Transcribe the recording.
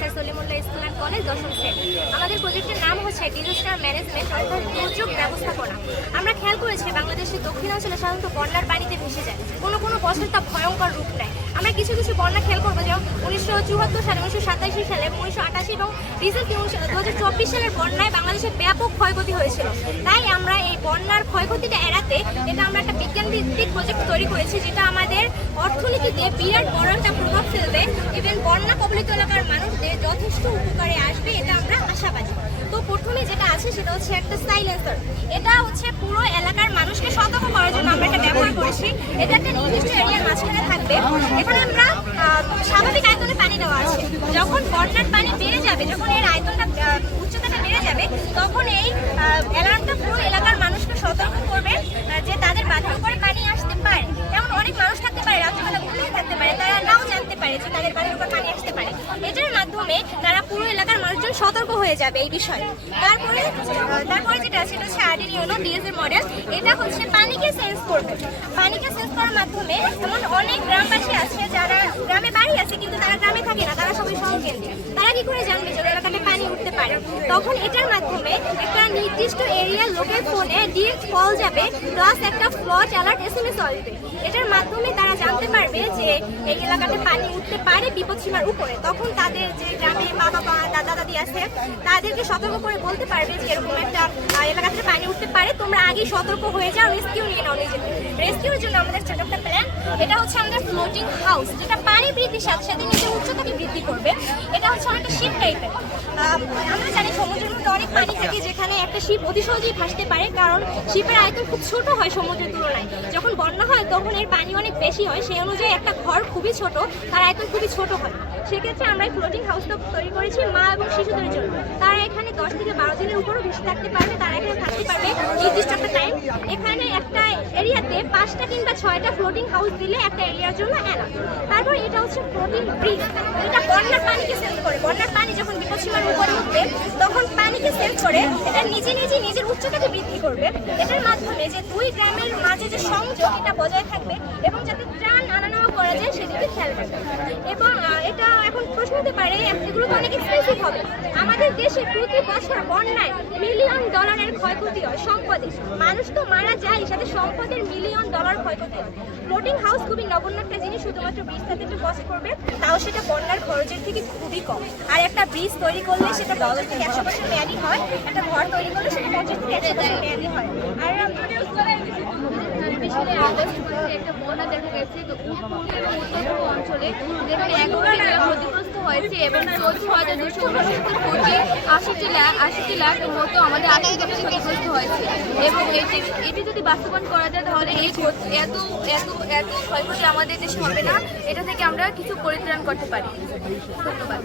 Sir Salimullah school and college, 10ম শ্রেণী। আমাদের প্রজেক্টের নাম হচ্ছে ডিজাস্টার ম্যানেজমেন্ট অর্থাৎ দুর্যোগ ব্যবস্থাপনা। আমরা খেয়াল করেছি বাংলাদেশের দক্ষিণাঞ্চলে সাধারণত বন্যার পানিতে ভেসে যায়, কোনো কোনো বছর তা ভয়ঙ্কর রূপ নেয়। আমরা কিছু কিছু বন্যা খেয়াল করবো, যেমন 1974 সালে, 1987 সালে, 1988 এবং রিসেন্টলি 2024 সালের বন্যায় বাংলাদেশের ব্যাপক ক্ষয়ক্ষতি হয়েছিল। তাই আমরা এই বন্যার ক্ষয়ক্ষতিটা এড়াতে আমরা একটা বিজ্ঞান ভিত্তিক প্রজেক্ট তৈরি করেছি, যেটা আমাদের অর্থনীতিতে বিরাট বড় একটা প্রভাব ফেলবে। ইভেন বন্যা কবলিত এলাকার মানুষদের যথেষ্ট উপকারে আসবে, এটা আমরা আশাবাদী। তো প্রথমে যেটা আছে সেটা হচ্ছে একটা সাইলেন্সার। এটা হচ্ছে পুরো এলাকার মানুষকে সতর্ক করার জন্য আমরা এটা ব্যবহার করেছি। এটা একটা নির্দিষ্ট এরিয়ার মাঝখানে থাকবে। এখানে আমরা স্বাভাবিক আয়তনে পানি দেওয়া আছে। যখন বন্যার পানি বেড়ে যাবে, যখন এর আয়তনটা উচ্চতাটা বেড়ে যাবে, তখন এই অ্যালার্মটা পুরো এলাকার মানুষকে সতর্ক করবে যে তাদের বাড়ির উপরে পানি আসতে পারে। যেমন অনেক মানুষ থাকতে পারে, রাত্রিবেলা ঘুমিয়ে থাকতে পারে, তারা নাও জানতে পারে যে তাদের বাড়ির উপর পানি আসতে পারে। এটার মাধ্যমে তারা পুরো এলাকার মানুষজন সতর্ক হয়ে যাবে এই বিষয়ে। তারপরে যেটা আছে সেটা হচ্ছে আর্ডিনিউনো ডিএসএ মডেল। এটা হচ্ছে পানিকে সেন্স করবে। পানিকে সেন্স করার মাধ্যমে যেমন অনেক গ্রামবাসী আছে যারা গ্রামে বাড়ি আছে কিন্তু তারা গ্রামে থাকে না, তারা সবাই শহর কেন্দ্রে। তারা কি করে জানবে যে এলাকাতে পানি উঠতে পারে? তখন এটার মাধ্যমে একটা নির্দিষ্ট এরিয়ার লোকের ফোনে ডিরেক্ট কল যাবে, প্লাস একটা ফ্লাড অ্যালার্ট এসএমএস আসবে। এটার মাধ্যমে তারা জানতে পারবে যে এই এলাকাতে পানি উঠতে পারে বিপদসীমার উপরে। তখন তাদের যে গ্রামে মা-বাবা, দাদা দাদি আছে তাদেরকে সতর্ক করে বলতে পারবে যে এরকম একটা এলাকাতে পানি উঠতে পারে, তোমরা আগেই সতর্ক হয়ে যাও, রেস্কিউ নিয়ে নাও নিজেদের। রেস্কিউর জন্য আমাদের ছোট একটা প্ল্যান, এটা হচ্ছে আমাদের ফ্লোটিং হাউস, যেটা পানি বৃদ্ধির সাথে সাথে নিজের উচ্চতাকে বৃদ্ধি করবে। এটা হচ্ছে অনেকটা শিপ টাইপের। আমরা জানি সমুদ্রের মধ্যে অনেক পানি থাকে, যেখানে একটা শিপ অতি সহজেই ভাসতে পারে, কারণ শিপের আয়তন খুব ছোট হয় সমুদ্রের তুলনায়। যখন বন্যা হয় তখন এর পানি অনেক বেশি হয়, সেই অনুযায়ী একটা ঘর খুবই ছোট, তার আয়তন খুবই ছোট হয়। সেক্ষেত্রে আমরা এই ফ্লোটিং হাউসটা তৈরি করেছি মা এবং শিশুদের জন্য। তারা এখানে 10 থেকে 12 দিনের উপরও বেশি থাকতে পারবে, তারা এখানে থাকতে পারবে নির্দিষ্ট একটা টাইম। এখানে একটা এরিয়াতে 5টা কিংবা 6টা ফ্লোটিং হাউস দিলে একটা এরিয়ার জন্য এনাফ। তারপর এটা হচ্ছে ফ্লোটিং ব্রিজ। এটা বন্যার পানিকে সেন্স করে। বন্যার পানি যখন বিপদসীমার উপরে উঠবে তখন পানিকে সেন্স করে এটা নিজের উচ্চতাকে বৃদ্ধি করবে। এটার মাধ্যমে যে দুই গ্রামের মাঝে যে সংযোগ এটা বজায় থাকবে এবং যাতে ত্রাণ আনা নেওয়া করা যায় সেদিকে খেয়াল রাখবে। এবং এটা এখন প্রশ্ন হতে পারে এগুলো তো অনেক এক্সপেন্সিভ হবে। আমাদের দেশে প্রতি বছর বন্যায় $1 মিলিয়ন ক্ষয়ক্ষতি হয় সম্পদে। মানুষ তো মারা যায়, সাথে সম্পদের $1 মিলিয়ন ক্ষয়ক্ষতি হয়। ফ্লোটিং হাউস খুবই নগণ্য একটা জিনিস, শুধুমাত্র ব্রিজটাতে একটু কষ্ট করবে, তাও সেটা বন্যার খরচের থেকে খুবই কম। আর একটা ব্রিজ তৈরি করলে সেটা 50 থেকে 100 বছর মেয়াদি হয়, একটা ঘর তৈরি করলে সেটা 50 থেকে 100 বছর মেয়াদি হয়। আর একটা বন্যা দেখা গেছে, তো উত্তর অঞ্চলে যেখানে 11টি গ্রাম ক্ষতিগ্রস্ত হয়েছে এবং 14,280 লাখ মতো আমাদের আর্থিক ক্ষতিগ্রস্ত হয়েছে। এবং এটি যদি বাস্তবায়ন করা যায় তাহলে এই এত ক্ষয়ক্ষতি আমাদের দেশে হবে না। এটা থেকে আমরা কিছু পরিত্রাণ করতে পারি। ধন্যবাদ।